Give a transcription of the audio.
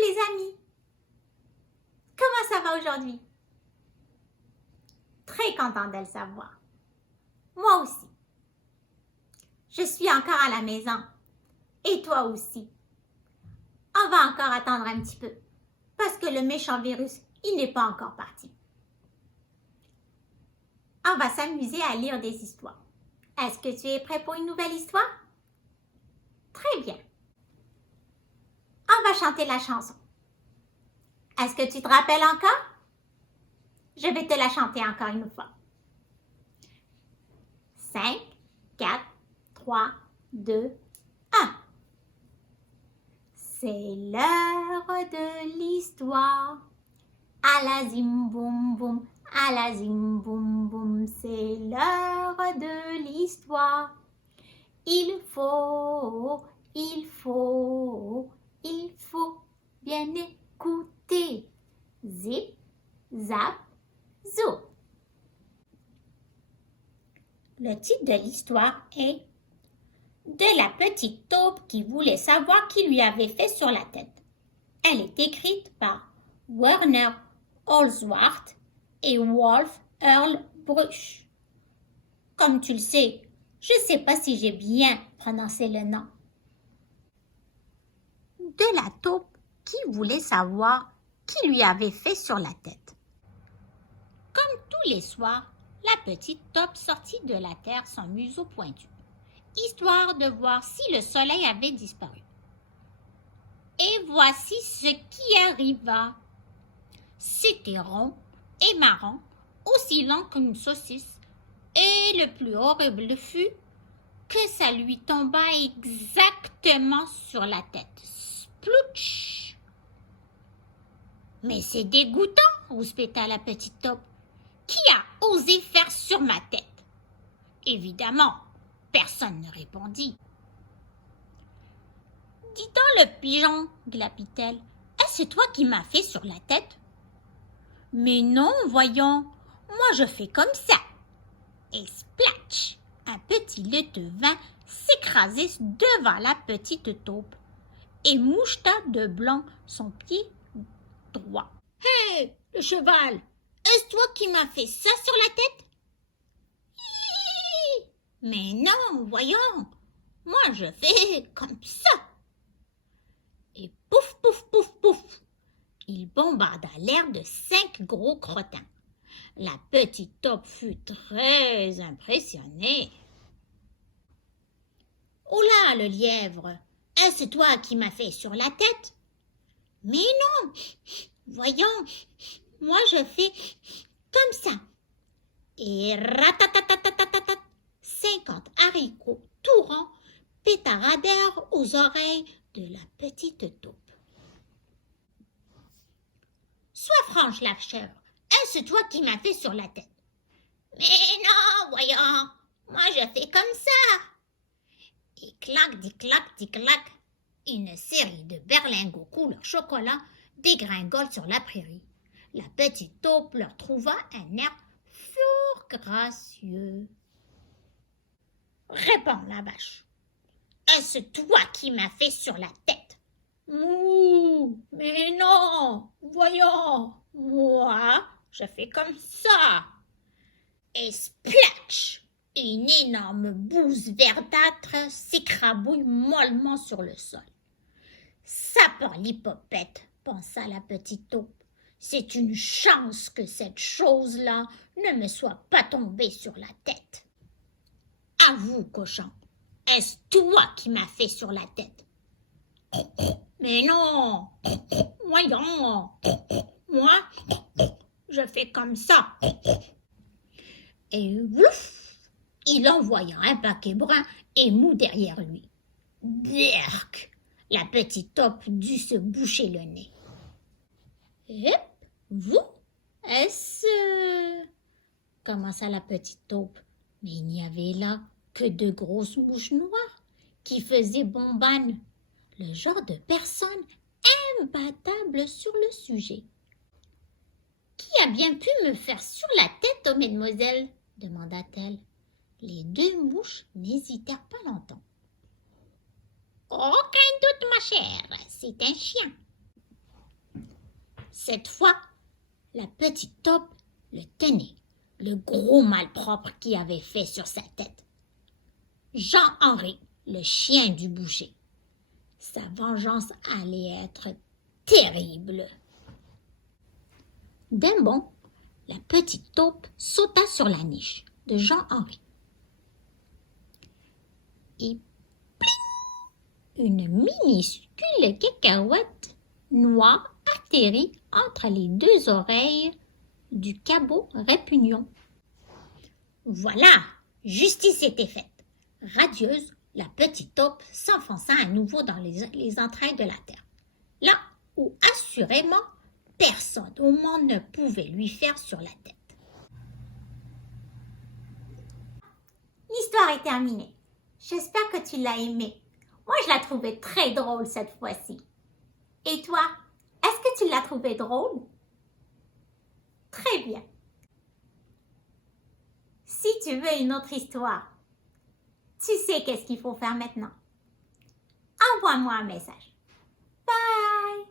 les amis! Comment ça va aujourd'hui? Très contente de le savoir. Moi aussi. Je suis encore à la maison. Et toi aussi. On va encore attendre un petit peu. Parce que le méchant virus, il n'est pas encore parti. On va s'amuser à lire des histoires. Est-ce que tu es prêt pour une nouvelle histoire? Très bien. On va chanter la chanson. Est-ce que tu te rappelles encore? Je vais te la chanter encore une fois. 5, 4, 3, 2, 1. C'est l'heure de l'histoire. À la zim boum boum, à la zim boum boum, c'est l'heure de l'histoire. Il faut bien écouter. Zip, zap, zou. Le titre de l'histoire est De la petite taupe qui voulait savoir qui lui avait fait sur la tête. Elle est écrite par Werner Holzwarth et Wolf Earl Bruch. Comme tu le sais, je ne sais pas si j'ai bien prononcé le nom. De la taupe qui voulait savoir qui lui avait fait sur la tête. Comme tous les soirs, la petite taupe sortit de la terre son museau pointu, histoire de voir si le soleil avait disparu. Et voici ce qui arriva. C'était rond et marron, aussi long qu'une saucisse, et le plus horrible fut que ça lui tomba exactement sur la tête. Splouch! Mais c'est dégoûtant, rouspéta la petite taupe. Qui a osé faire sur ma tête? Évidemment, personne ne répondit. Dis donc le pigeon, glapit-elle, est-ce toi qui m'as fait sur la tête? Mais non, voyons, moi je fais comme ça. Et splatch, un petit laiteux vint s'écraser devant la petite taupe et moucheta de blanc son pied droit. Hé, le cheval, est-ce toi qui m'as fait ça sur la tête? Hi! Mais non, voyons, moi je fais comme ça. Et pouf, pouf, pouf, pouf, il bombarda l'air de 5 gros crottins. La petite taupe fut très impressionnée. « Oh là, le lièvre, est-ce toi qui m'as fait sur la tête? » ?»« Mais non, voyons, moi je fais comme ça. » Et ratatatatatatat, 50 haricots tout ronds pétaradèrent aux oreilles de la petite taupe. « Sois franche, la chèvre, est-ce toi qui m'as fait sur la tête? »« Mais non, voyons, moi je fais comme ça. » Et clac, dit clac, une série de berlingots couleur chocolat dégringole sur la prairie. La petite taupe leur trouva un air fort gracieux. Répond la vache. Est-ce toi qui m'as fait sur la tête? Mouh, mais non, voyons, moi, je fais comme ça. Et splatch! Une énorme bouse verdâtre s'écrabouille mollement sur le sol. Saperlipopette, pensa la petite taupe. C'est une chance que cette chose-là ne me soit pas tombée sur la tête. Avoue, cochon, est-ce toi qui m'as fait sur la tête? Mais non, voyons, moi, je fais comme ça. Et ouf! Il envoya un paquet brun et mou derrière lui. Berk! La petite taupe dut se boucher le nez. Hep, vous, est-ce... commença la petite taupe, mais il n'y avait là que de grosses mouches noires qui faisaient bombane, le genre de personne imbattable sur le sujet. Qui a bien pu me faire sur la tête, oh mesdemoiselles? Demanda-t-elle. Les 2 mouches n'hésitèrent pas longtemps. Aucun doute, ma chère, c'est un chien. Cette fois, la petite taupe le tenait, le gros malpropre qu'il avait fait sur sa tête. Jean-Henri, le chien du boucher. Sa vengeance allait être terrible. D'un bond, la petite taupe sauta sur la niche de Jean-Henri. Et pling, une minuscule cacahuète noire atterrit entre les deux oreilles du cabot répugnon. Voilà, justice était faite. Radieuse, la petite taupe s'enfonça à nouveau dans les entrailles de la terre, là où assurément personne au monde ne pouvait lui faire sur la tête. L'histoire est terminée. J'espère que tu l'as aimée. Moi, je l'ai trouvée très drôle cette fois-ci. Et toi, est-ce que tu l'as trouvée drôle? Très bien. Si tu veux une autre histoire, tu sais qu'est-ce qu'il faut faire maintenant. Envoie-moi un message. Bye!